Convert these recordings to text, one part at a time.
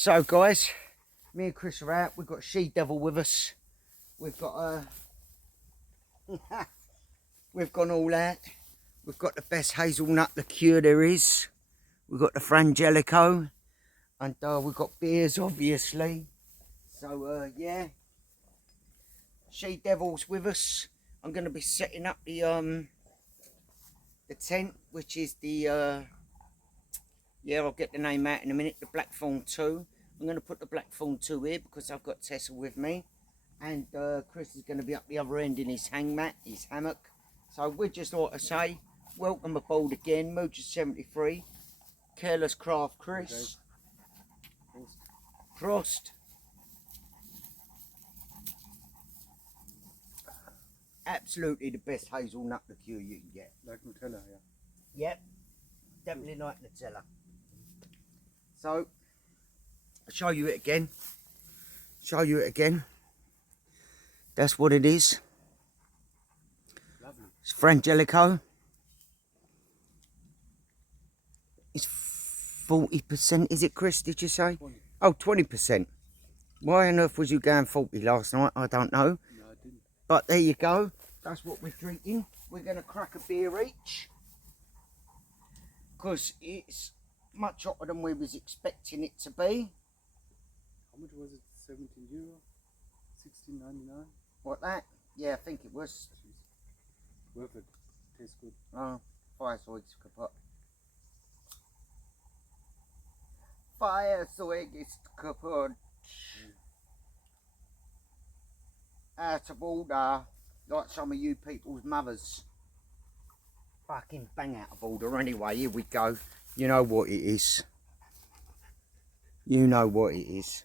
So guys, me and Chris are out. We've got She Devil with us. We've got we've gone all out. We've got the best hazelnut liqueur there is. We've got the Frangelico, and we've got beers obviously. So yeah, She Devil's with us. I'm going to be setting up the tent, which is the yeah, I'll get the name out in a minute. The Blackthorn 2. I'm going to put the Blackthorn 2 here because I've got Tessa with me. And Chris is going to be up the other end in his hang mat, his hammock. So we just ought to say, welcome aboard again, Moocher 73. Careless Craft Chris. Prost. Absolutely the best hazelnut liqueur you can get. Like Nutella, yeah. Yep, definitely like Nutella. So, I'll show you it again. Show you it again. That's what it is. Lovely. It's Frangelico. It's 40%, is it, Chris? Did you say? 20. Oh, 20%. Why on earth was you going 40 last night? I don't know. No, I didn't. But there you go. That's what we're drinking. We're going to crack a beer each. Because it's much hotter than we was expecting it to be. How much was it? 17 euro? 16.99? What, that? Yeah, I think it was. Jeez. Worth it. Tastes good. Oh, Feuerzeug ist kaputt. Feuerzeug ist kaputt. Out of order, like some of you people's mothers. Fucking bang out of order. Anyway, here we go. You know what it is. You know what it is.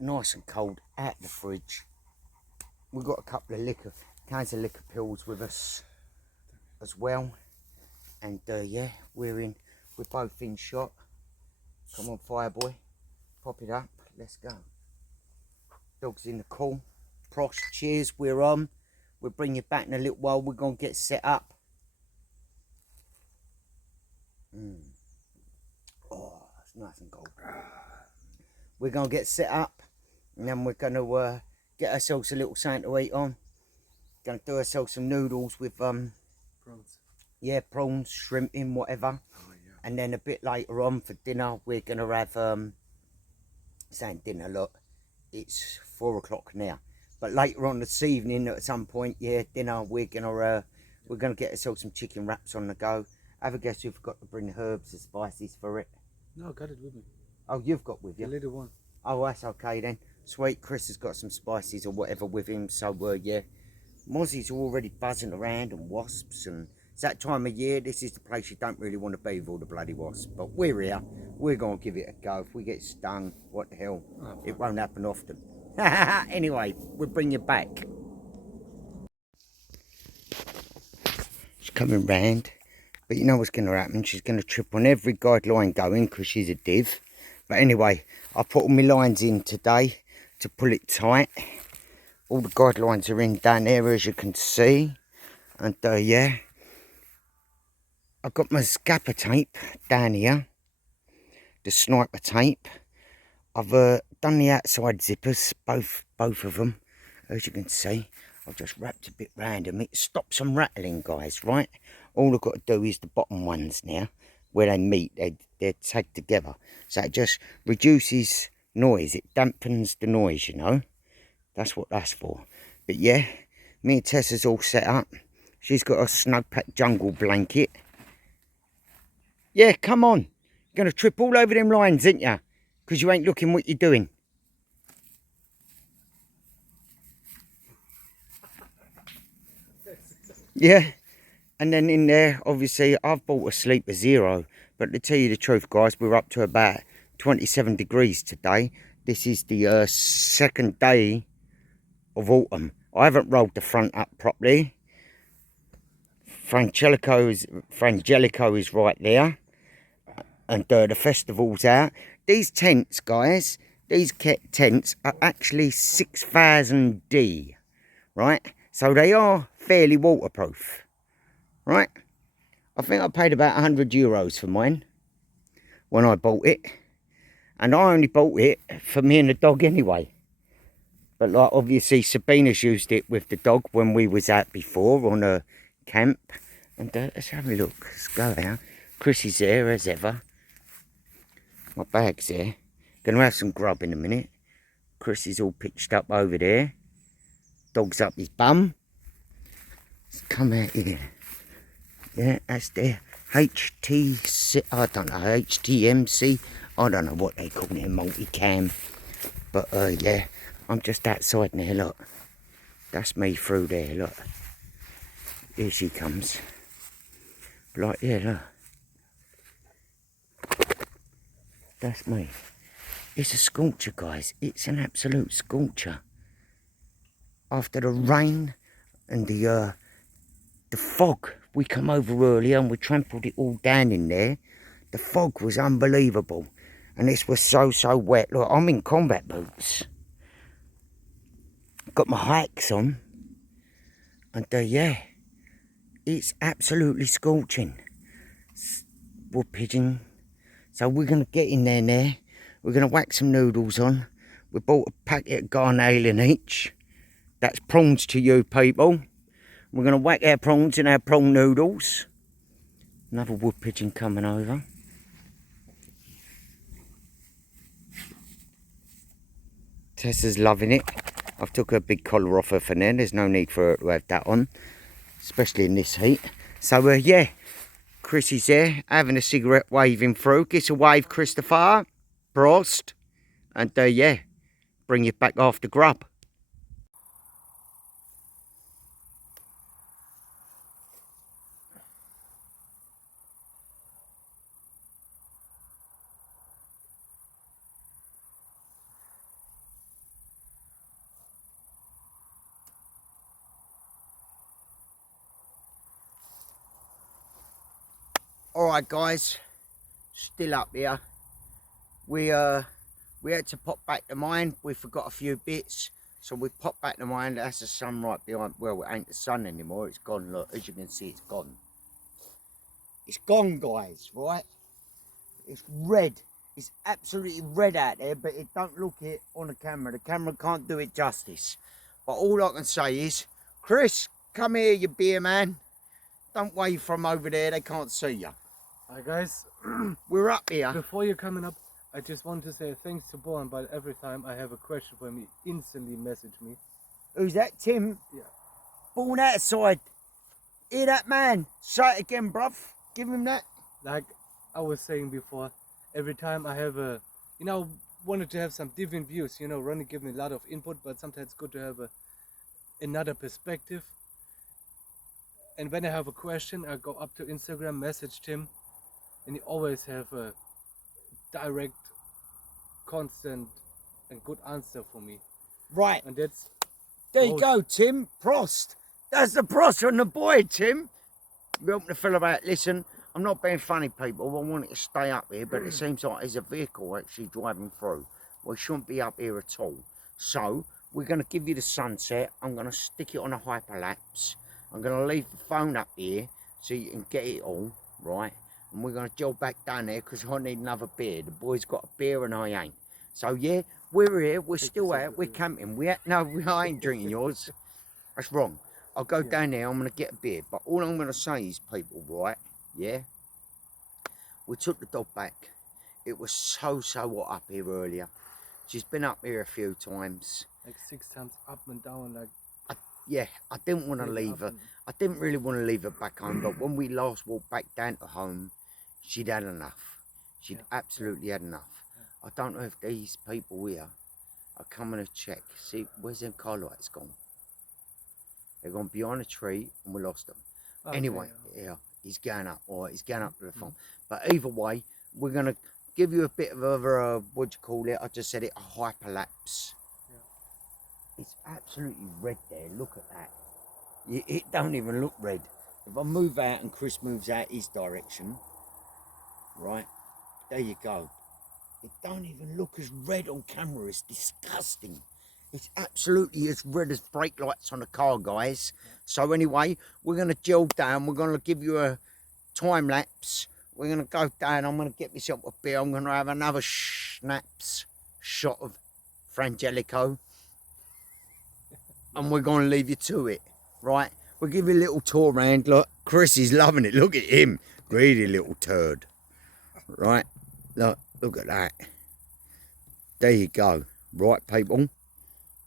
Nice and cold, out the fridge. We've got a couple of cans of liquor pills with us as well. And yeah, we're both in shot. Come on, Fireboy. Pop it up. Let's go. Dog's in the call. Prost, cheers, we're on. We'll bring you back in a little while. We're going to get set up. Oh, it's nice and cold. We're going to get set up. And then we're going to get ourselves a little something to eat on. Going to do ourselves some noodles with, Prawns. yeah, prawns, shrimp in, whatever. Oh, yeah. And then a bit later on for dinner, we're going to have, saying dinner, look, it's 4 o'clock now. But later on this evening, at some point, yeah, dinner, we're gonna get ourselves some chicken wraps on the go. Have a guess who forgot to bring the herbs and spices for it. No, I got it with me. Oh, you've got with you? The little one. Oh, that's okay then. Sweet, Chris has got some spices or whatever with him, so yeah. Mozzie's already buzzing around and wasps, and it's that time of year. This is the place you don't really want to be with all the bloody wasps. But we're here. We're going to give it a go. If we get stung, what the hell? Oh, it won't happen often. Anyway, we'll bring you back. She's coming round, but you know what's going to happen. She's going to trip on every guideline going because she's a div. But anyway, I put all my lines in today to pull it tight. All the guidelines are in down there, as you can see. And yeah, I've got my scapper tape down here, the sniper tape. I've done the outside zippers, both of them, as you can see. I've just wrapped a bit round them. It stops them rattling, guys, right? All I've got to do is the bottom ones now, where they meet, they're tagged together. So it just reduces noise, it dampens the noise, you know. That's what that's for. But yeah, me and Tessa's all set up. She's got a snug pack jungle blanket. Yeah, come on. You're going to trip all over them lines, ain't you? Because you ain't looking what you're doing. Yeah. And then in there, obviously, I've bought a Sleeper Zero. But to tell you the truth, guys, we're up to about 27 degrees today. This is the second day of autumn. I haven't rolled the front up properly. Frangelico is right there. And the festival's out. These tents, guys, these tents are actually 6000D, right? So they are fairly waterproof, right? I think I paid about €100 for mine when I bought it. And I only bought it for me and the dog anyway. But like obviously Sabina's used it with the dog when we was out before on a camp. And let's have a look. Let's go out. Chris is there as ever. My bag's there. Gonna have some grub in a minute. Chris is all pitched up over there. Dog's up his bum. Let's come out here. Yeah, that's there. HTC, I don't know, HTMC. I don't know what they call it, multicam. But yeah, I'm just outside there, look. That's me through there, look. Here she comes. Like, yeah, look. That's me. It's a scorcher, guys. It's an absolute scorcher. After the rain and the fog, we come over earlier and we trampled it all down in there. The fog was unbelievable. And this was so wet. Look, I'm in combat boots. Got my hikes on. And yeah, it's absolutely scorching. Wood pigeon. So we're going to get in there now. We're going to whack some noodles on. We bought a packet of garnalen each. That's prawns to you people. We're going to whack our prawns in our prawn noodles. Another wood pigeon coming over. Tessa's loving it. I've took her big collar off her for now. There's no need for her to have that on, especially in this heat. So yeah, Chris is there having a cigarette waving through. Kiss a wave, Christopher. Prost. And yeah, bring you back after grub. Alright guys, still up here. We had to pop back the mine. We forgot a few bits, so we popped back the mine. That's the sun right behind. Well, it ain't the sun anymore. It's gone. Look, as you can see, it's gone. It's gone, guys. Right? It's red. It's absolutely red out there, but it don't look it on the camera. The camera can't do it justice. But all I can say is, Chris, come here, you beer man. Don't wave from over there. They can't see you. Hi guys. We're up here. Before you're coming up, I just want to say thanks to Born, but every time I have a question for him, he instantly message me. Who's that, Tim? Yeah. Born outside. Hear that, man? Say it again, bruv. Give him that. Like I was saying before, every time I have a, wanted to have some different views. Ronnie gave me a lot of input, but sometimes it's good to have another perspective. And when I have a question, I go up to Instagram, message him, and he always have a direct, constant, and good answer for me. Right. And that's... There you go, Tim. Prost. That's the Prost on the boy, Tim. We helping the fella out. Listen, I'm not being funny, people. I want it to stay up here, but it seems like there's a vehicle actually driving through. Well, it shouldn't be up here at all. So, we're going to give you the sunset. I'm going to stick it on a hyperlapse. I'm going to leave the phone up here so you can get it all, right? And we're going to jog back down there because I need another beer. The boy's got a beer and I ain't. So, yeah, we're here. We're still out. We're camping. I ain't drinking yours. That's wrong. I'll go down there. I'm going to get a beer. But all I'm going to say is, people, right, yeah? We took the dog back. It was so hot up here earlier. She's been up here a few times. Like 6 times up and down, like... Yeah, I didn't want to leave her. I didn't really want to leave her back home, but when we last walked back down to home, she'd had enough. She'd absolutely had enough. I don't know if these people here are coming to check. See, where's them car lights gone? They're gone behind a tree and we lost them. Okay, anyway, yeah, he's going up. All right, he's going up to the farm. But either way, we're going to give you a bit of a, what do you call it? I just said it, a hyperlapse. It's absolutely red there. Look at that. It don't even look red. If I move out and Chris moves out his direction, right, there you go. It don't even look as red on camera. It's disgusting. It's absolutely as red as brake lights on a car, guys. So anyway, we're going to gel down. We're going to give you a time lapse we're going to go down. I'm going to get myself a beer. I'm going to have another schnapps shot of Frangelico. And we're going to leave you to it, right? We'll give you a little tour around. Look, Chris is loving it. Look at him. Greedy little turd. Right? Look at that. There you go. Right, people.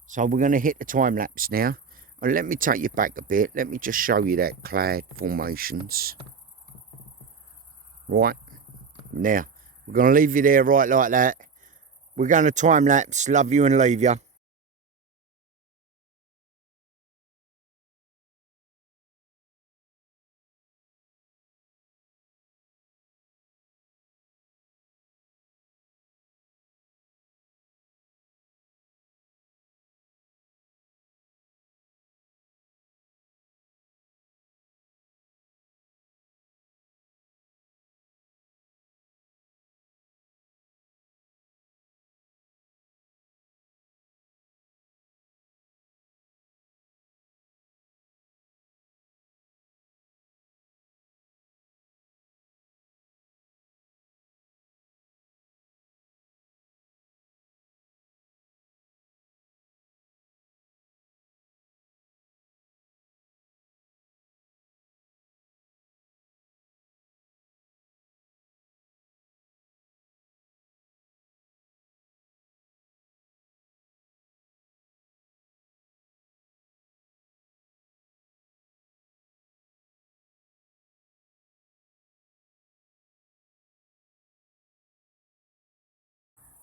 So we're going to hit the time lapse now. And let me take you back a bit. Let me just show you that cloud formations. Right. Now, we're going to leave you there right like that. We're going to time lapse. Love you and leave you.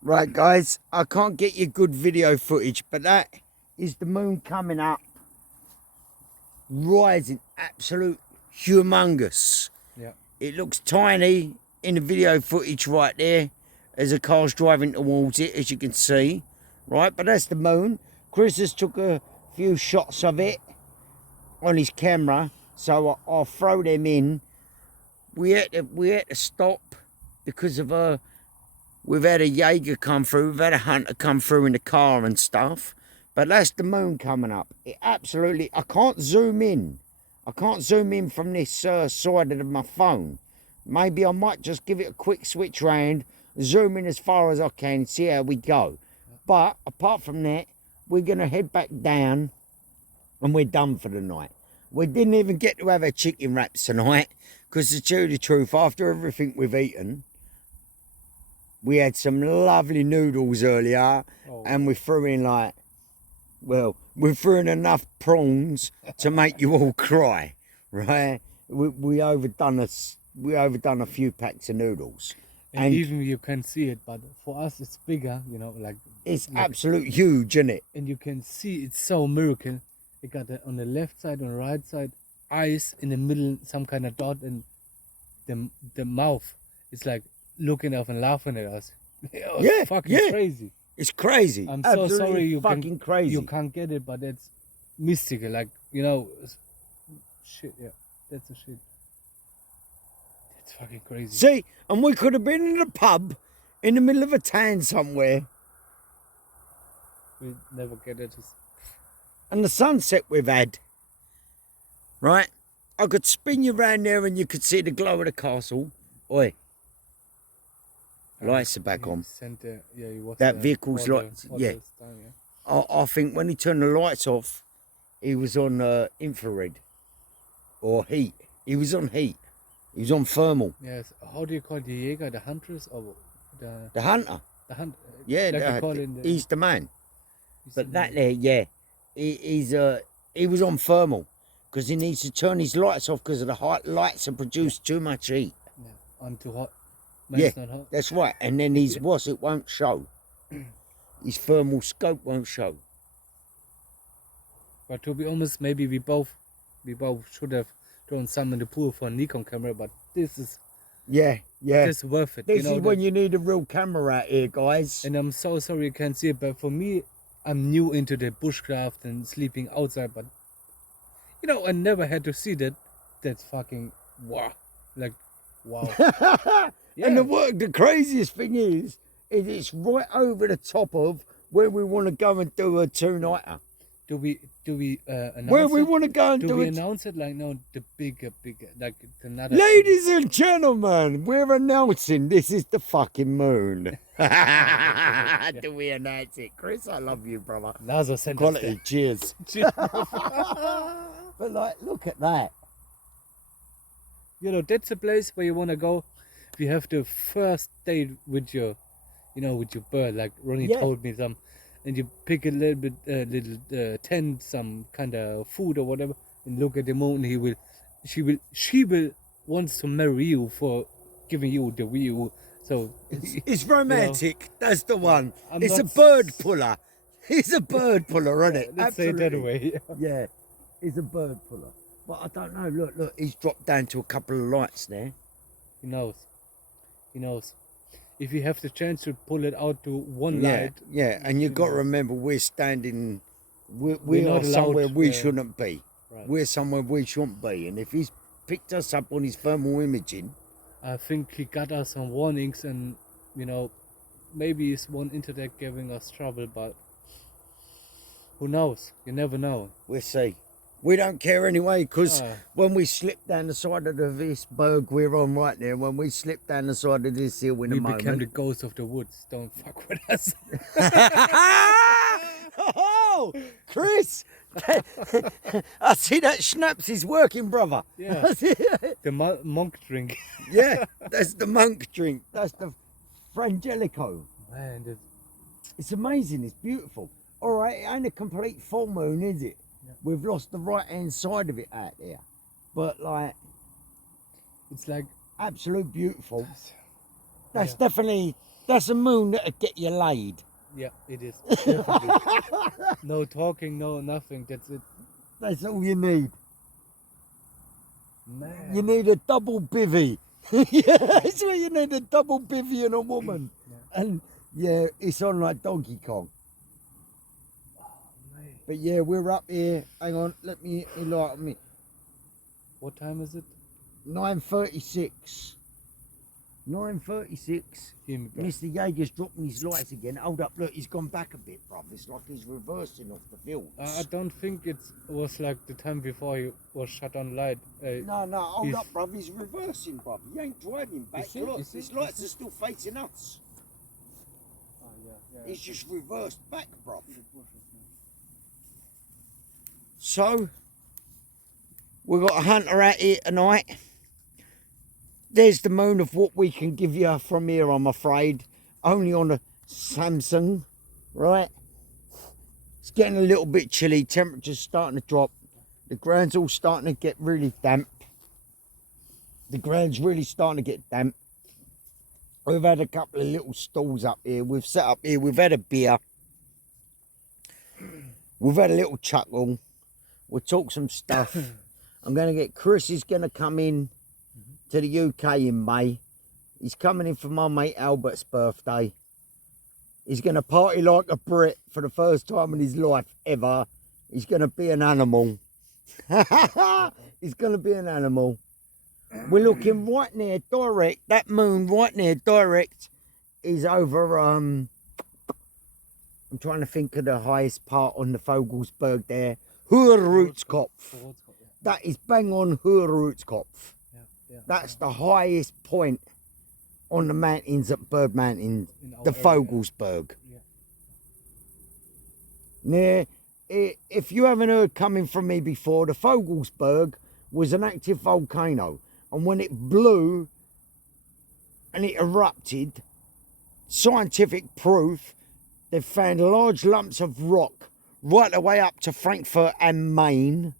Right, guys, I can't get you good video footage, but that is the moon coming up, rising, absolute humongous. Yeah. It looks tiny in the video footage right there as a car's driving towards it, as you can see, right? But that's the moon. Chris has took a few shots of it on his camera, so I'll throw them in. We had to stop because of we've had a Jaeger come through, we've had a hunter come through in the car and stuff. But that's the moon coming up. It absolutely, I can't zoom in. I can't zoom in from this side of my phone. Maybe I might just give it a quick switch round, zoom in as far as I can, see how we go. But apart from that, we're going to head back down and we're done for the night. We didn't even get to have our chicken wraps tonight because to tell you the truth, after everything we've eaten, we had some lovely noodles earlier, and we threw in we threw in enough prawns to make you all cry, right? We overdone a few packs of noodles. And even you can see it, but for us it's bigger, you know, like it's absolute huge, isn't it? And you can see it's so miracle. It got on the left side, on the right side, eyes in the middle, some kind of dot, and the mouth is like looking up and laughing at us. Yeah, fucking crazy. It's crazy. I'm absolutely so sorry crazy. You can't get it, but it's mystical. Like, you know, shit. Yeah, that's a shit. It's fucking crazy. See, and we could have been in a pub in the middle of a town somewhere. We never get it. And the sunset we've had, right? I could spin you around there and you could see the glow of the castle. Oi. Lights are back on. That vehicle's lights, yeah. I think when he turned the lights off, he was on infrared or heat. He was on heat. He was on thermal. Yes. How do you call the Jäger? The huntress or the hunter? The hunter. Yeah, like he's the man. But that there, yeah, he was on thermal because he needs to turn his lights off because of the hot lights have produced too much heat. Yeah, on too hot. Yeah, that's right. And then his it won't show. His thermal scope won't show. But to be honest, maybe we both should have thrown some in the pool for a Nikon camera. But this is this is worth it. This is when you need a real camera out here, guys. And I'm so sorry you can't see it, but for me, I'm new into the bushcraft and sleeping outside. But you know, I never had to see that. That's fucking wow, like wow. Yeah. And the craziest thing is it's right over the top of where we want to go and do a two-nighter. Do we announce Where we it? want to go and Do do we it. announce it like no the bigger like another? Ladies and gentlemen, we're announcing this is the fucking moon. Do we announce it? Chris, I love you, brother. NASA sent us Quality, cheers. there. But like, look at that. You know, that's a place where you want to go if you have the first date with your, with your bird. Like Ronnie Yeah. told me some, and you pick a little tent, some kind of food or whatever, and look at the moon. She will wants to marry you for giving you the view. So It's romantic. That's the one. I'm It's a not bird puller. It's a bird puller, isn't it? let's say it that way. Yeah, it's a bird puller. But I don't know. Look, he's dropped down to a couple of lights there. He knows. He knows. If you have the chance to pull it out to one Yeah, light, yeah. And you've got to remember, we're standing. We We're are not allowed, somewhere we shouldn't be. right. We're somewhere we shouldn't be. And if he's picked us up on his thermal imaging, I think he got us some warnings, and maybe it's one internet giving us trouble, but who knows? You never know. we'll see. We don't care anyway, because Ah. when we slip down the side of this berg we're on right there, when we slip down the side of this hill in We a became the moment. ghost of the woods. Don't fuck with us. Oh, Chris! I see that schnapps is working, brother. Yeah. I see it. The monk drink. Yeah, that's the monk drink. That's the Frangelico. Man, It's amazing. It's beautiful. All right, it ain't a complete full moon, is it? Yeah. We've lost the right-hand side of it out there. But, like, it's like absolute beautiful. That's Yeah. definitely, that's a moon that'll get you laid. yeah, it is. Definitely. No talking, no nothing. That's it. That's all you need. Man. You need a double bivvy. Yeah, that's what you need, a double bivvy and a woman. Yeah. And yeah, it's on like Donkey Kong. Man. But yeah, we're up here. Hang on, let me enlighten me. What time is it? 9:36. 9:36. Hear me back. Mr. Jaeger's dropping his lights again. Hold up, look, he's gone back a bit, bruv. It's like he's reversing off the fields. I don't think it was like the time before he was shut on light. No, hold he's- up, bruv. He's reversing, bruv. He ain't driving back. see? Look, You see? his You lights see? are still facing us. Oh, yeah. He's just reversed back, bruv. So, we've got a hunter out here tonight. There's the moon of what we can give you from here, I'm afraid. Only on a Samsung, right? It's getting a little bit chilly. Temperature's starting to drop. The ground's all starting to get really damp. The ground's really starting to get damp. We've had a couple of little stalls up here. We've set up here. We've had a beer. We've had a little chuckle. We'll talk some stuff. I'm going to get Chris is going to come in to the UK in May. He's coming in for my mate Albert's birthday. He's going to party like a Brit for the first time in his life ever. He's going to be an animal. He's going to be an animal. We're looking right near direct. That moon right near direct is over. I'm trying to think of the highest part on the Vogelsberg there. Hoerrootskopf. That is bang on Hoerrootskopf. Yeah. That's the highest point on the mountains at Bird Mountain, In our the area. Vogelsberg. Yeah. Now, if you haven't heard coming from me before, the Vogelsberg was an active volcano. And when it blew and it erupted, scientific proof, they've found large lumps of rock right the way up to Frankfurt am Main,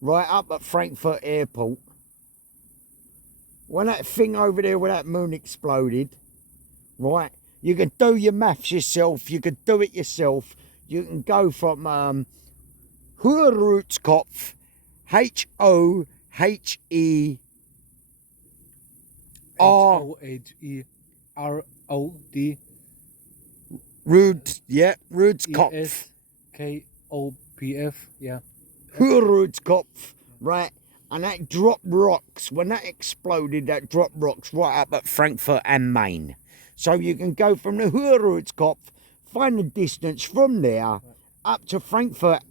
right up at Frankfurt Airport. When that thing over there with that moon exploded, right, you can do your maths yourself, you can do it yourself. You can go from Hoerrootskopf, Hohehrod, Hohehrod. Rootskopf, Eskopf. Yeah. Hoerrootskopf, right? And that dropped rocks. When that exploded, that dropped rocks right up at Frankfurt am Main. So you can go from the Hoerrootskopf, find the distance from there up to Frankfurt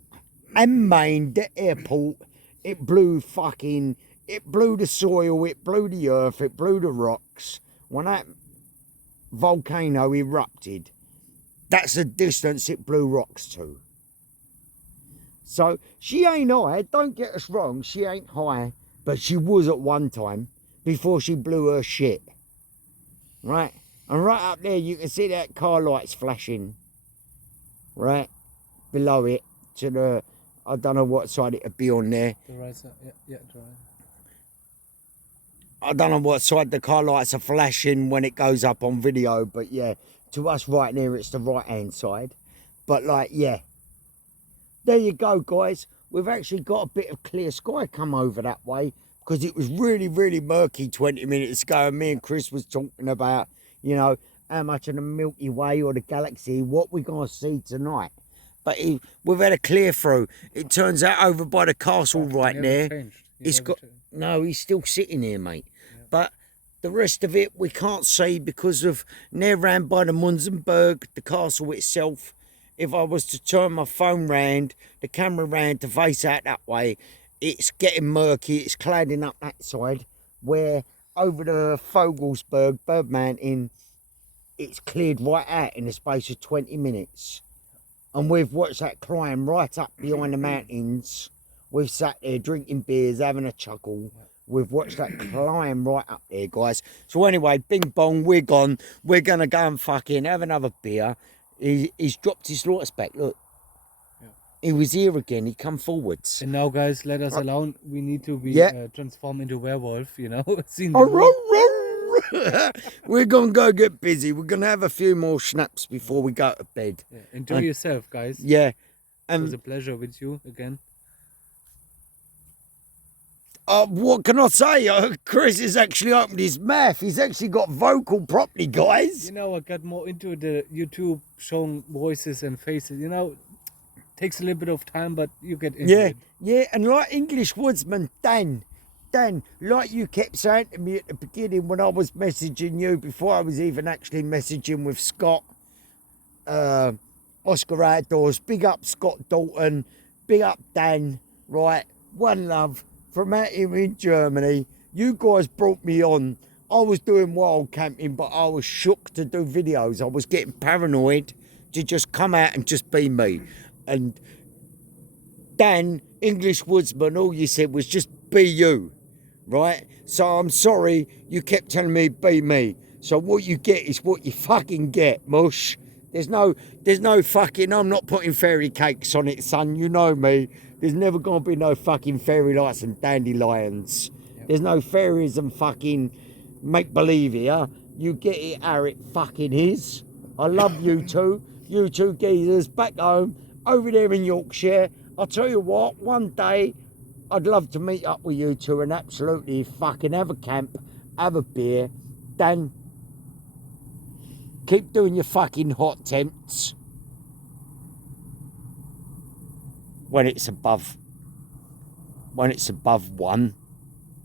and Maine, the airport, it blew the soil, it blew the earth, it blew the rocks. When that volcano erupted, that's the distance it blew rocks to. So she ain't high, don't get us wrong, she ain't high, but she was at one time before she blew her shit. Right? And right up there you can see that car lights flashing. Right? Below it to the, I don't know what side it'd be on there. The right side, yeah, the right. I don't know what side the car lights are flashing when it goes up on video, but yeah, to us right there, it's the right-hand side. But like, yeah, there you go, guys. We've actually got a bit of clear sky come over that way because it was really, really murky 20 minutes ago. And me and Chris was talking about, you know, how much of the Milky Way or the galaxy, what we're going to see tonight. But we've had a clear through. It turns out over by the castle right there, it's got, no, he's still sitting here, mate. Yeah. But the rest of it we can't see because of near round by the Munzenberg, the castle itself. If I was to turn my phone round, the camera round to face out that way, it's getting murky, it's clouding up that side. Where over the Vogelsberg, Bird Mountain, it's cleared right out in the space of 20 minutes. And we've watched that climb right up behind the mountains. We've sat there drinking beers, having a chuckle. We've watched that climb right up there, guys. So anyway, bing bong, we're gone. We're going to go and fucking have another beer. He's dropped his lotus back, look. Yeah. He was here again, he come forwards. And now, guys, let us alone. We need to be transformed into werewolf, you know. We're going to go get busy. We're going to have a few more schnapps before we go to bed. Yeah. Enjoy yourself, guys. Yeah. It was a pleasure with you again. What can I say? Chris has actually opened his mouth. He's actually got vocal properly, guys. You know, I got more into the YouTube showing voices and faces. You know, takes a little bit of time, but you get into it. Yeah, and like English Woodsman, Dan, like you kept saying to me at the beginning when I was messaging you, before I was even actually messaging with Scott, Oscar Outdoors, big up Scott Dalton, big up Dan, right? One love. From out here in Germany, you guys brought me on. I was doing wild camping, but I was shook to do videos. I was getting paranoid to just come out and just be me. And Dan, English Woodsman, all you said was just be you, right? So I'm sorry you kept telling me be me. So what you get is what you fucking get, mush. There's no fucking, I'm not putting fairy cakes on it, son. You know me. There's never going to be no fucking fairy lights and dandelions. Yep. There's no fairies and fucking make-believe here. You get it how it fucking is. I love you two geezers back home, over there in Yorkshire. I'll tell you what, one day I'd love to meet up with you two and absolutely fucking have a camp, have a beer. Dan, keep doing your fucking hot temps. When it's above 1,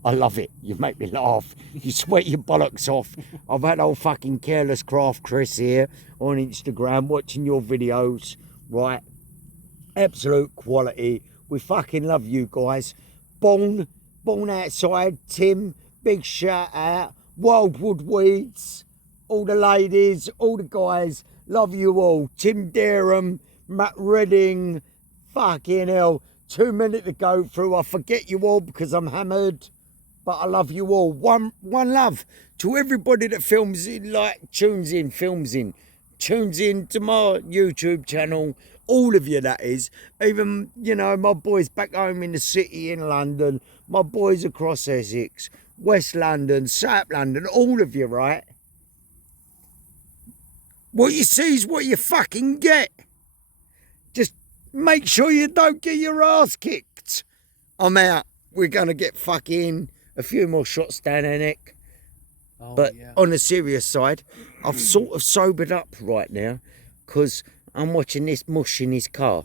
I love it. You make me laugh. You sweat your bollocks off. I've had old fucking Careless Craft Chris here on Instagram watching your videos, right? Absolute quality. We fucking love you guys. Born Outside, Tim, big shout out. Wildwood Weeds, all the ladies, all the guys, love you all. Tim Derham, Matt Redding, fucking hell, 2 minutes to go through. I forget you all because I'm hammered, but I love you all. One love to everybody that tunes in to my YouTube channel. All of you, that is. Even, you know, my boys back home in the city in London, my boys across Essex, West London, South London, all of you, right? What you see is what you fucking get. Just make sure you don't get your ass kicked. I'm out. We're going to get fucking a few more shots down our neck. Oh, but yeah. On the serious side, I've sort of sobered up right now because I'm watching this mush in his car.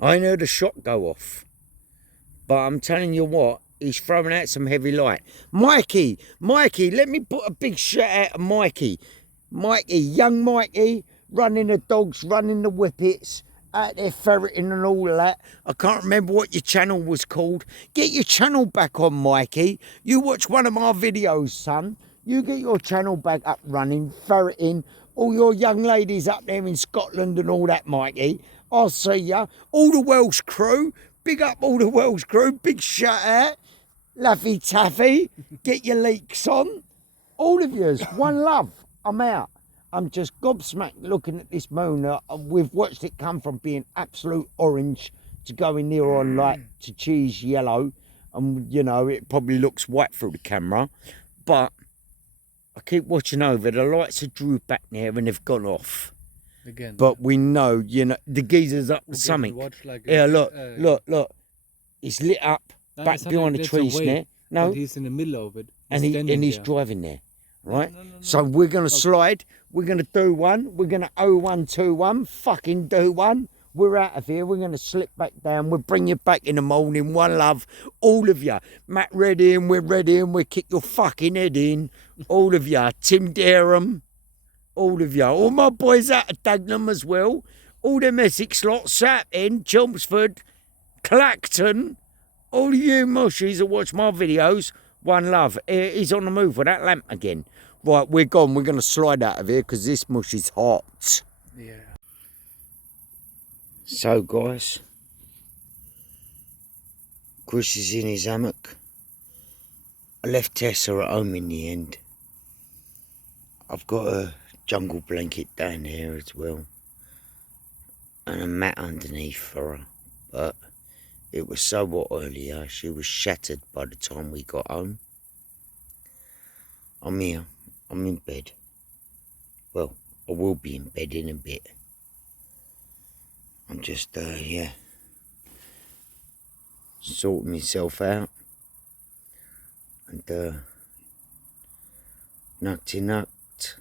I heard a shot go off. But I'm telling you what, he's throwing out some heavy light. Mikey, let me put a big shout out to Mikey. Young Mikey, running the dogs, running the whippets, out there ferreting and all of that. I can't remember what your channel was called. Get your channel back on, Mikey. You watch one of my videos, son. You get your channel back up running, ferreting. All your young ladies up there in Scotland and all that, Mikey. I'll see ya. All the Welsh crew. Big up all the Welsh crew. Big shout out. Laffy Taffy. Get your leaks on. All of yous. One love. I'm out. I'm just gobsmacked looking at this moon. We've watched it come from being absolute orange to going near on like to cheese yellow. And, you know, it probably looks white through the camera. But I keep watching over. The lights are drew back there and they've gone off. Again. But we know, you know, the geezer's up with something. Like Yeah, look. It's lit up no, back behind the trees there. No. But he's in the middle of it. He's driving there. Right? No. So we're going to slide. We're going to do one. We're going to 0121. Fucking do one. We're out of here. We're going to slip back down. We'll bring you back in the morning. One love. All of you. Matt ready and we're ready and we'll kick your fucking head in. All of you. Tim Derham. All of you. All my boys out of Dagenham as well. All them Essex lots. Sapin, Chelmsford, Clacton. All of you mushies that watch my videos. One love. He's on the move with that lamp again. Right, we're gone. We're going to slide out of here because this mush is hot. Yeah. So, guys, Chris is in his hammock. I left Tessa at home in the end. I've got a jungle blanket down there as well. And a mat underneath for her. But it was so hot earlier, she was shattered by the time we got home. I'm here. I'm in bed. Well, I will be in bed in a bit. I'm just, yeah, sorting myself out. And, nackte Nacht.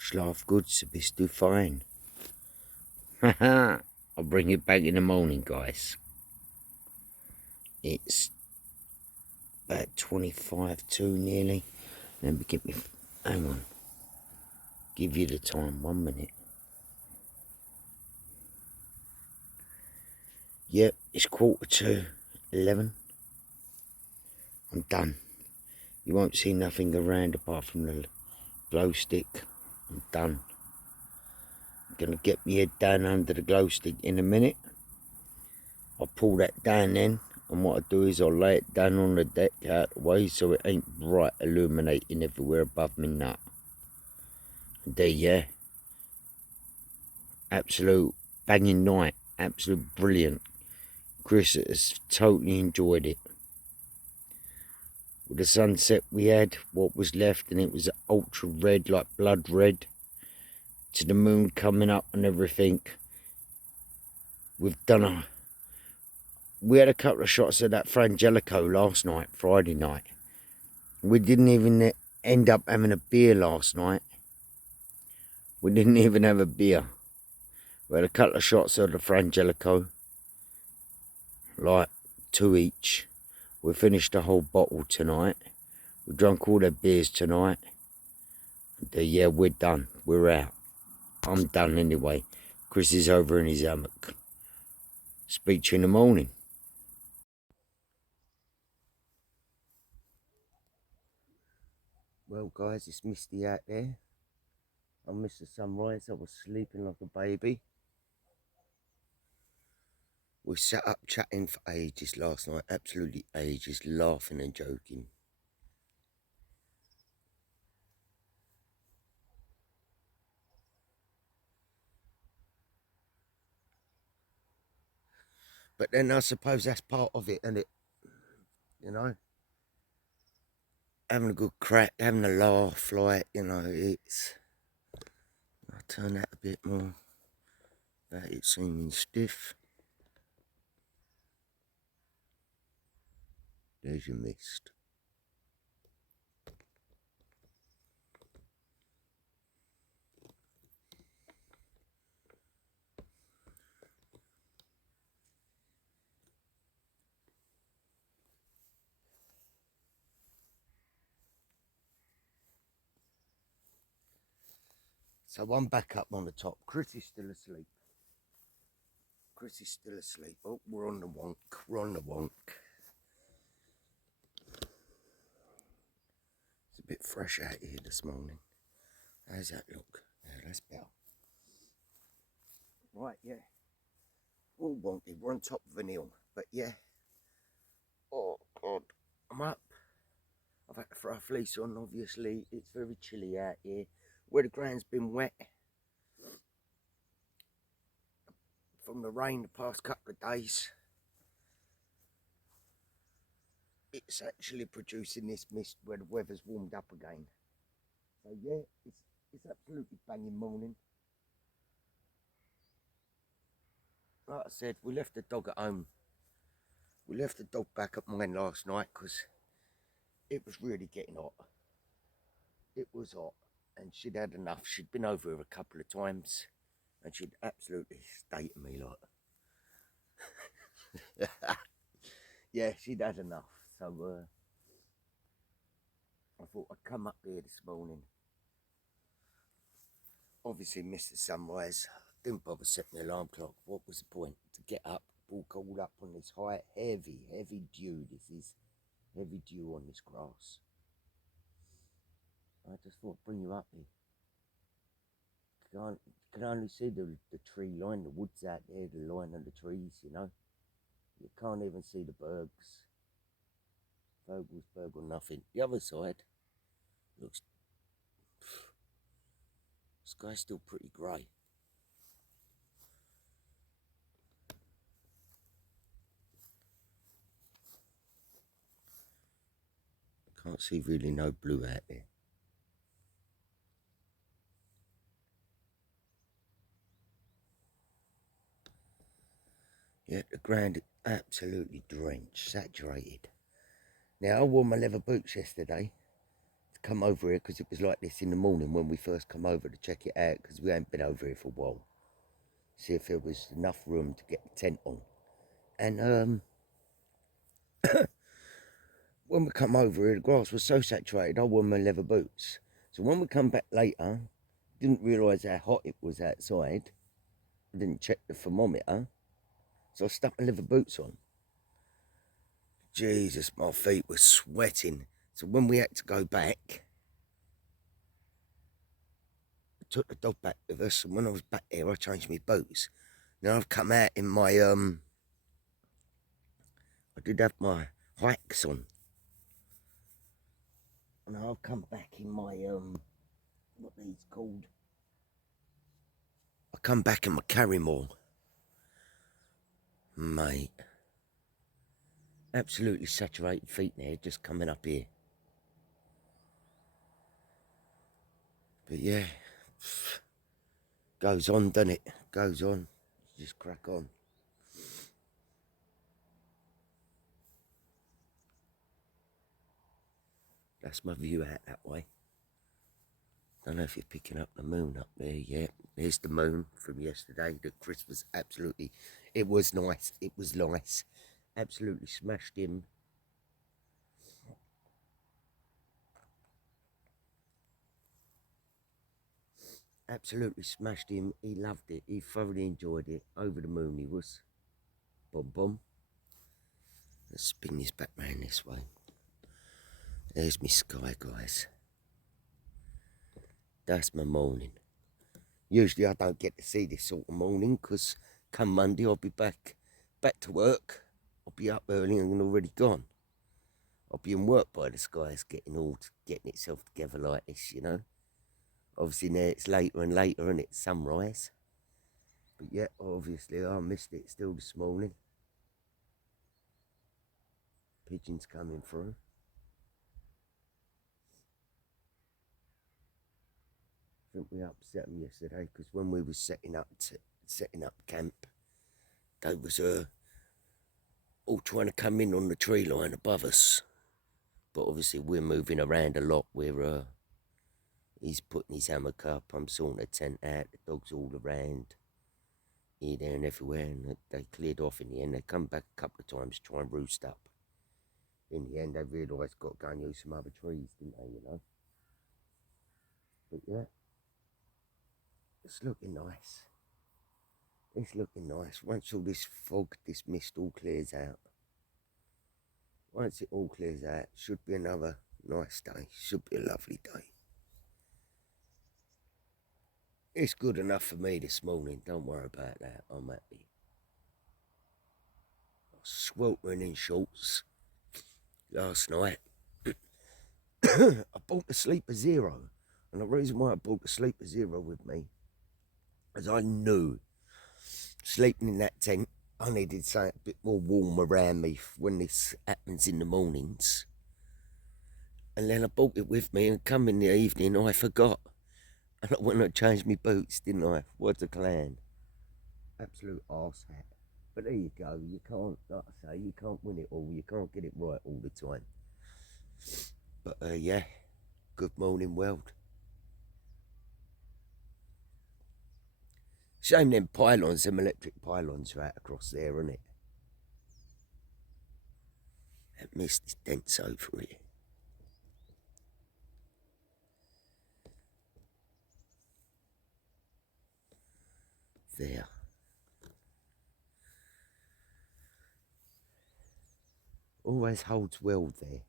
Schlaf gut, so bist du fein. Haha, I'll bring you back in the morning, guys. It's about 25 to nearly. Let me get me, hang on. Give you the time, 1 minute. Yep, it's 11:15. I'm done. You won't see nothing around apart from the glow stick. I'm done. I'm gonna get my head down under the glow stick in a minute. I'll pull that down then, and what I do is I'll lay it down on the deck out the way so it ain't bright illuminating everywhere above me nut. And there, yeah. Absolute banging night. Absolute brilliant. Chris has totally enjoyed it. With the sunset we had, what was left, and it was ultra red, like blood red, to the moon coming up and everything. We had a couple of shots of that Frangelico last night, Friday night. We didn't even end up having a beer last night. We didn't even have a beer. We had a couple of shots of the Frangelico, like 2 each. We finished the whole bottle tonight. We drank all the beers tonight. And, yeah, we're done. We're out. I'm done anyway. Chris is over in his hammock. Speak to you in the morning. Well, guys, it's misty out there. I missed the sunrise. I was sleeping like a baby. We sat up chatting for ages last night, absolutely ages, laughing and joking. But then I suppose that's part of it, isn't it? You know? Having a good crack, having a laugh, like, you know, it's... I'll turn that a bit more, that it's seeming stiff. There's your mist. So I'm back up on the top. Chris is still asleep. Chris is still asleep. Oh, we're on the wonk. We're on the wonk. It's a bit fresh out here this morning. How's that look? Yeah, that's better. Right, yeah. All wonky. We're on top of an hill. But yeah. Oh, God. I'm up. I've had to throw a fleece on, obviously. It's very chilly out here. Where the ground's been wet from the rain the past couple of days, it's actually producing this mist where the weather's warmed up again. So yeah, it's absolutely banging morning. Like I said, we left the dog at home. We left the dog back at mine last night because it was really getting hot. It was hot and she'd had enough. She'd been over here a couple of times and she'd absolutely stated me like, yeah, she'd had enough. So I thought I'd come up here this morning. Obviously missed the sunrise. Didn't bother setting the alarm clock. What was the point? To get up, walk all up on this high, heavy dew. This is heavy dew on this grass. I just thought I'd bring you up here. You can only see the tree line, the woods out there, the line of the trees, you know. You can't even see the bergs. Vogelsberg or nothing. The other side looks, sky's still pretty grey. Can't see really no blue out there. Yeah, the ground is absolutely drenched, saturated. Now, I wore my leather boots yesterday to come over here because it was like this in the morning when we first come over to check it out because we hadn't been over here for a while. See if there was enough room to get the tent on. And when we come over here, the grass was so saturated, I wore my leather boots. So when we come back later, didn't realise how hot it was outside. I didn't check the thermometer. So I stuck my leather boots on. Jesus, my feet were sweating. So when we had to go back, I took the dog back with us. And when I was back there, I changed my boots. Now I've come out in my, I did have my hikes on. And I've come back in my, what are these called? I come back in my Carrymore. Mate. Absolutely saturated feet there, just coming up here. But yeah, goes on, doesn't it? Goes on. Just crack on. That's my view out that way. Don't know if you're picking up the moon up there. Yeah, there's the moon from yesterday. The Christmas, absolutely. It was nice. It was nice. Absolutely smashed him. Absolutely smashed him. He loved it. He thoroughly enjoyed it. Over the moon he was. Boom, boom. Let's spin this back round this way. There's my sky, guys. That's my morning. Usually I don't get to see this sort of morning because come Monday I'll be back to work. I'll be up early and already gone. I'll be in work by the sky's getting itself together like this, you know. Obviously now it's later and later and it's sunrise. But yeah, obviously I missed it still this morning. Pigeons coming through. I think we upset them yesterday because when we were setting up camp, they was all trying to come in on the tree line above us. But obviously we're moving around a lot. He's putting his hammock up, I'm sorting the tent out, the dog's all around, here, there and everywhere, and they cleared off in the end. They come back a couple of times to try and roost up. In the end, they realised got to go and use some other trees, didn't they, you know? But yeah, it's looking nice. It's looking nice. Once all this fog, this mist all clears out. Once it all clears out, should be another nice day. Should be a lovely day. It's good enough for me this morning. Don't worry about that. I'm happy. I was sweltering in shorts last night. I bought the Sleeper Zero. And the reason why I bought the Sleeper Zero with me is I knew sleeping in that tent, I needed something a bit more warm around me when this happens in the mornings. And then I brought it with me and come in the evening, I forgot. And I went and changed my boots, didn't I? What's a clan? Absolute arse hat. But there you go. You can't, like I say, you can't win it all. You can't get it right all the time. But yeah, good morning world. Shame them pylons, them electric pylons are out across there, isn't it? That mist is dense over here. There. Always holds well there.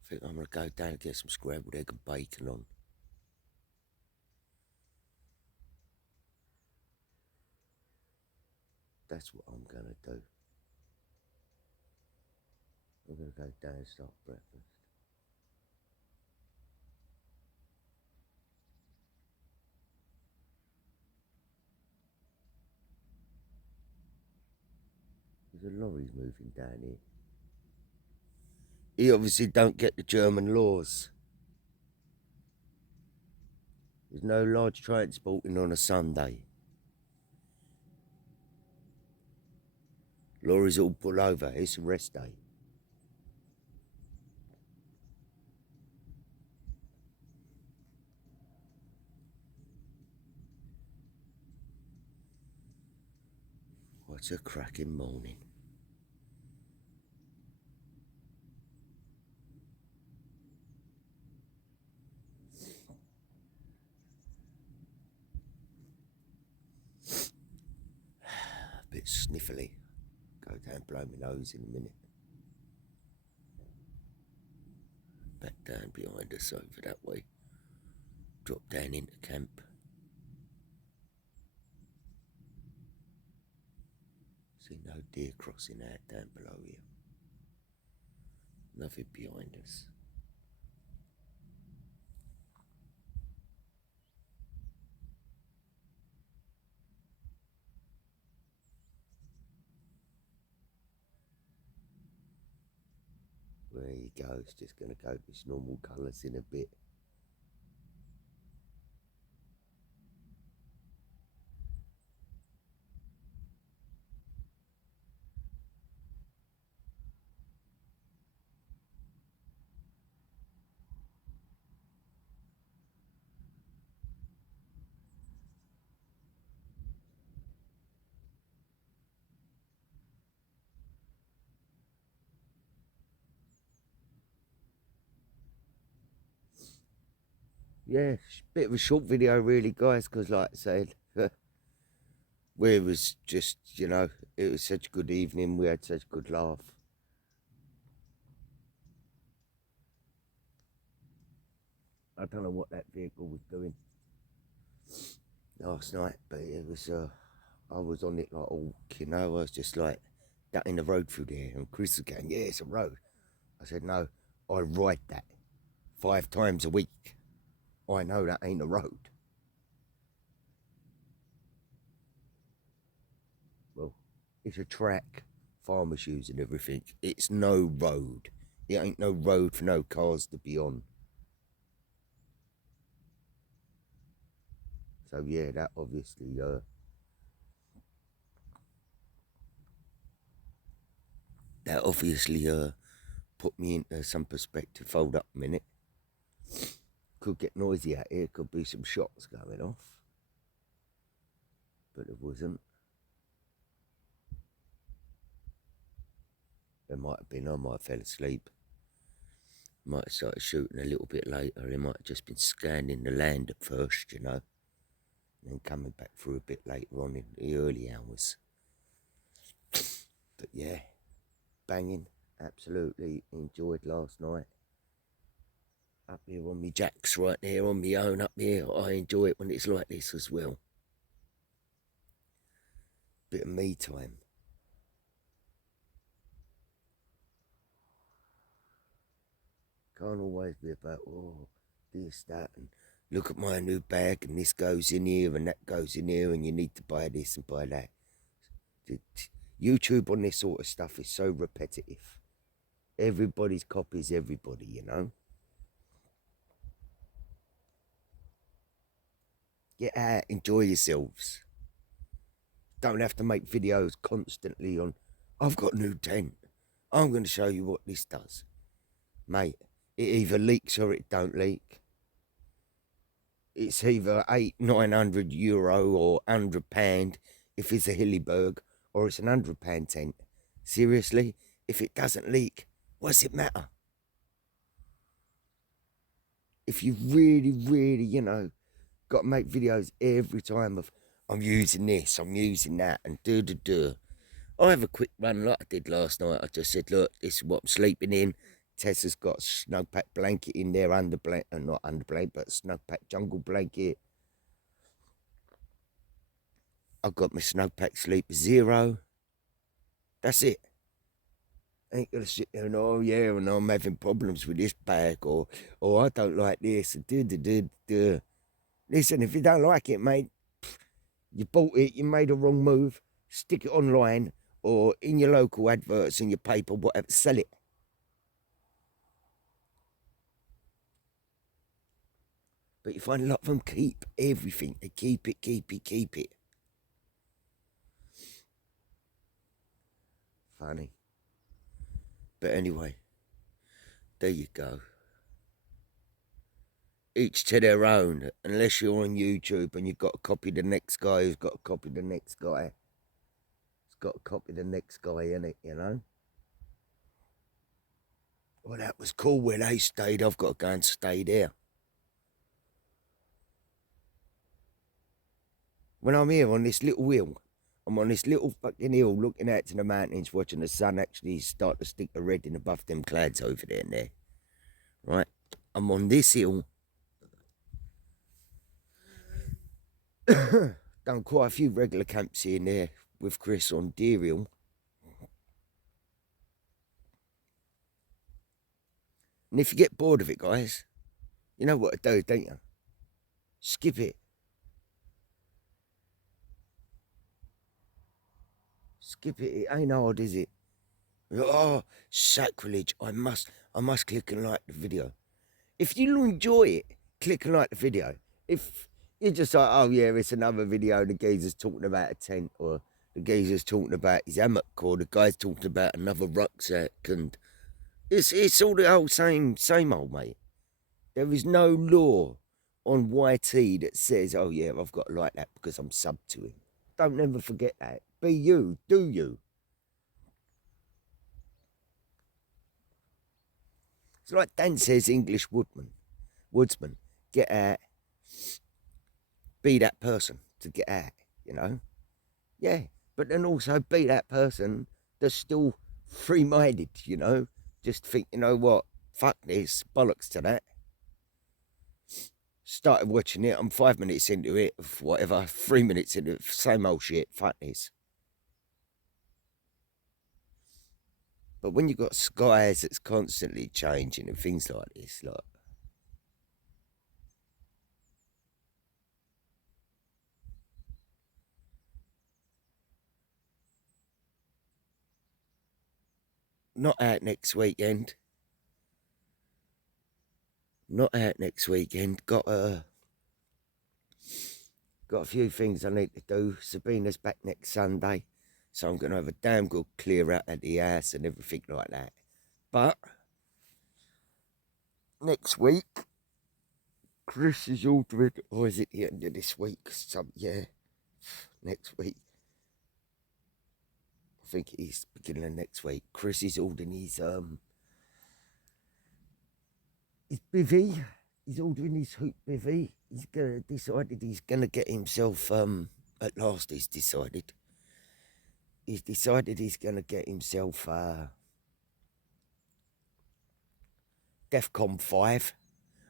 I think I'm going to go down and get some scrambled egg and bacon on. That's what I'm going to do. I'm going to go down and start breakfast. There's a lorry's moving down here. He obviously don't get the German laws. There's no large transporting on a Sunday. Lorries all pull over. It's a rest day. What a cracking morning. A bit sniffly. Go down and blow my nose in a minute. Back down behind us over that way. Drop down into camp. See no deer crossing out down below here. Nothing behind us. There you go, it's just going to go its normal colours in a bit. Yeah, bit of a short video really, guys, because like I said, we was just, you know, it was such a good evening, we had such a good laugh. I don't know what that vehicle was doing last night, but it was, I was on it like all, you know, I was just like, that in the road through there, and Chris was going, yeah, it's a road. I said, no, I ride that 5 times a week. I know that ain't a road. Well, it's a track, farmers use and everything. It's no road. It ain't no road for no cars to be on. So yeah, that obviously that obviously put me into some perspective. Hold up a minute. Could get noisy out here, could be some shots going off. But it wasn't. There might have been, I might have fell asleep. Might have started shooting a little bit later. He might have just been scanning the land at first, you know. And then coming back through a bit later on in the early hours. But yeah, banging. Absolutely enjoyed last night. Up here on me jacks, right there on me own up here. I enjoy it when it's like this as well. Bit of me time. Can't always be about, oh, this, that, and look at my new bag, and this goes in here, and that goes in here, and you need to buy this and buy that. YouTube on this sort of stuff is so repetitive. Everybody's copies everybody, you know. Get out, enjoy yourselves. Don't have to make videos constantly on, I've got a new tent. I'm going to show you what this does. Mate, it either leaks or it don't leak. It's either €800-900 or £100 if it's a Hillyberg, or it's an £100 tent. Seriously, if it doesn't leak, what's it matter? If you really, really, you know, got to make videos every time of, I'm using this, I'm using that, and do. I have a quick run like I did last night. I just said, look, this is what I'm sleeping in. Tessa's got a snowpack blanket in there, not under blanket, but a snowpack jungle blanket. I've got my snowpack Sleeper Zero. That's it. I ain't gonna sit there and, oh yeah, and I'm having problems with this bag, or I don't like this, and do. Listen, if you don't like it, mate, you bought it, you made a wrong move, stick it online, or in your local adverts, in your paper, whatever, sell it. But you find a lot of them keep everything. They keep it. Funny. But anyway, there you go. Each to their own, unless you're on YouTube and you've got to copy the next guy who's got to copy the next guy. It's got to copy the next guy, innit, you know? Well, that was cool where they stayed. I've got to go and stay there. When I'm here on this little hill, I'm on this little fucking hill looking out to the mountains, watching the sun actually start to stick the red in above them clouds over there and there. Right? I'm on this hill. Done quite a few regular camps here and there with Chris on Deer Hill. And if you get bored of it, guys, you know what to do, don't you? Skip it. Skip it. It ain't hard, is it? Oh, sacrilege. I must click and like the video. If you enjoy it, click and like the video. If you're just like, oh yeah, it's another video, the geezer's talking about a tent, or the geezer's talking about his hammock, or the guy's talking about another rucksack, and it's all the old same old, mate. There is no law on YT that says, oh yeah, I've got to like that because I'm sub to him. Don't ever forget that. Be you, do you. It's like Dan says, English woodsman, get out, be that person to get out, you know? Yeah, but then also be that person that's still free-minded, you know? Just think, you know what, fuck this, bollocks to that. Started watching it, I'm 5 minutes into it, whatever, 3 minutes into it, same old shit, fuck this. But when you've got skies that's constantly changing and things like this, like, not out next weekend. Not out next weekend. Got a few things I need to do. Sabina's back next Sunday. So I'm going to have a damn good clear out of the house and everything like that. But next week, Chris is ordering, or is it the end of this week? Yeah, next week. I think it is beginning of next week. Chris is ordering his bivvy. He's ordering his hoop bivvy. He's decided he's gonna get himself at last he's decided he's gonna get himself DEFCON 5.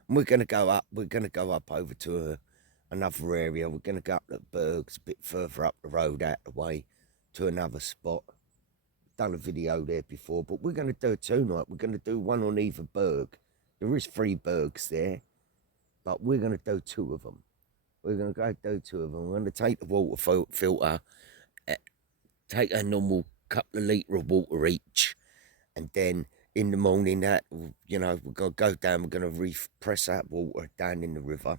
And we're gonna go up over to another area. We're gonna go up the Bergs, a bit further up the road out the way, to another spot. Done a video there before, but we're going to do it tonight. We're going to do one on either berg. There is 3 bergs there, but we're going to do 2 of them. We're going to go do 2 of them. We're going to take the water filter, take a normal couple of litre of water each, and then in the morning, that, you know, we're going to go down. We're going to repress that water down in the river.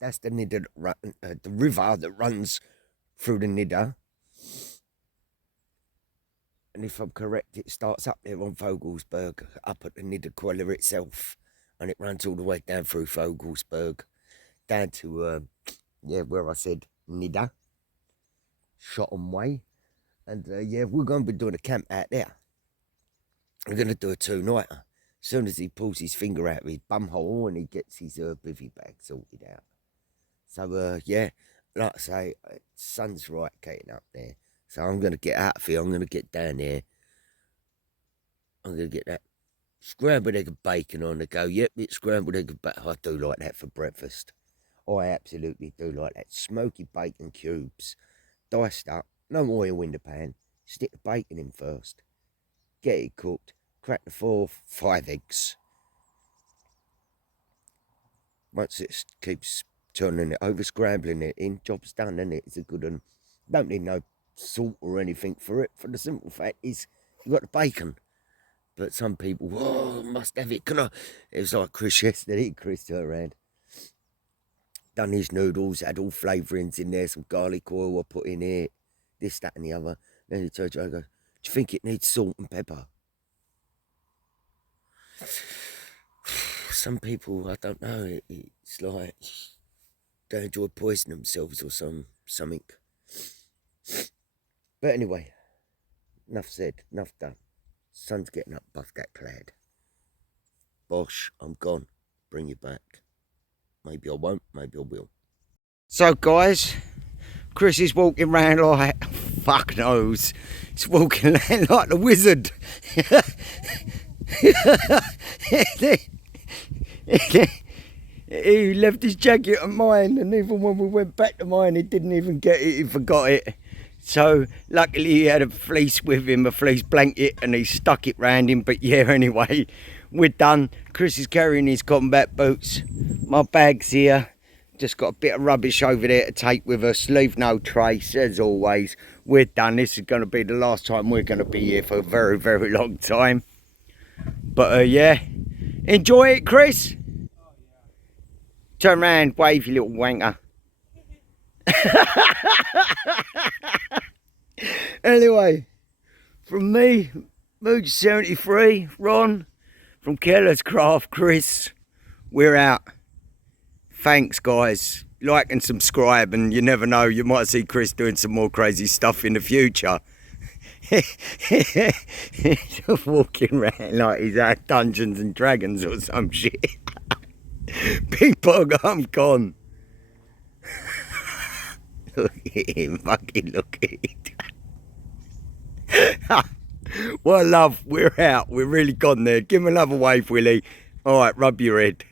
That's the Nidda, the river that runs through the Nidda. And if I'm correct, it starts up there on Vogelsberg, up at the Nidda Queller itself. And it runs all the way down through Vogelsberg, down to, yeah, where I said Nidda, Shotton Way. And, yeah, we're going to be doing a camp out there. We're going to do a 2-nighter. As soon as he pulls his finger out of his bumhole and he gets his bivvy bag sorted out. So, yeah, like I say, sun's right getting up there. So I'm going to get out of here. I'm going to get down there. I'm going to get that scrambled egg and bacon on the go. Yep, it's scrambled egg and bacon. I do like that for breakfast. I absolutely do like that. Smoky bacon cubes, diced up, no oil in the pan. Stick the bacon in first. Get it cooked. Crack the 4 or 5 eggs. Once it keeps turning it over, scrambling it in, job's done, and it's a good one. Don't need no salt or anything for it. For the simple fact is, you got the bacon. But some people, oh, must have it. Can I? It was like Chris yesterday. Chris turned around, done his noodles, had all flavourings in there, some garlic oil I put in it, this, that, and the other. Then he turns around and goes, "Do you think it needs salt and pepper?" Some people, I don't know. It's like they enjoy poisoning themselves or something. But anyway, enough said, enough done. Sun's getting up, buff that clad. Bosh, I'm gone. Bring you back. Maybe I won't, maybe I will. So guys, Chris is walking around like, fuck knows, he's walking around like the wizard. He left his jacket at mine, and even when we went back to mine, he didn't even get it, he forgot it. So luckily he had a fleece with him, a fleece blanket, and he stuck it round him. But yeah, anyway, we're done. Chris is carrying his combat boots. My bag's here. Just got a bit of rubbish over there to take with us. Leave no trace, as always. We're done. This is going to be the last time we're going to be here for a very, very long time. But yeah, enjoy it, Chris. Turn around, wave, you little wanker. Anyway, from me, Mooch73, Ron, from Keller's Craft, Chris, we're out. Thanks, guys. Like and subscribe, and you never know, you might see Chris doing some more crazy stuff in the future. Just walking around like he's out Dungeons and Dragons or some shit. Big bug, I'm gone. Look at him, fucking look at it. Well, love, we're out. We're really gone there. Give him another wave, Willie. All right, rub your head.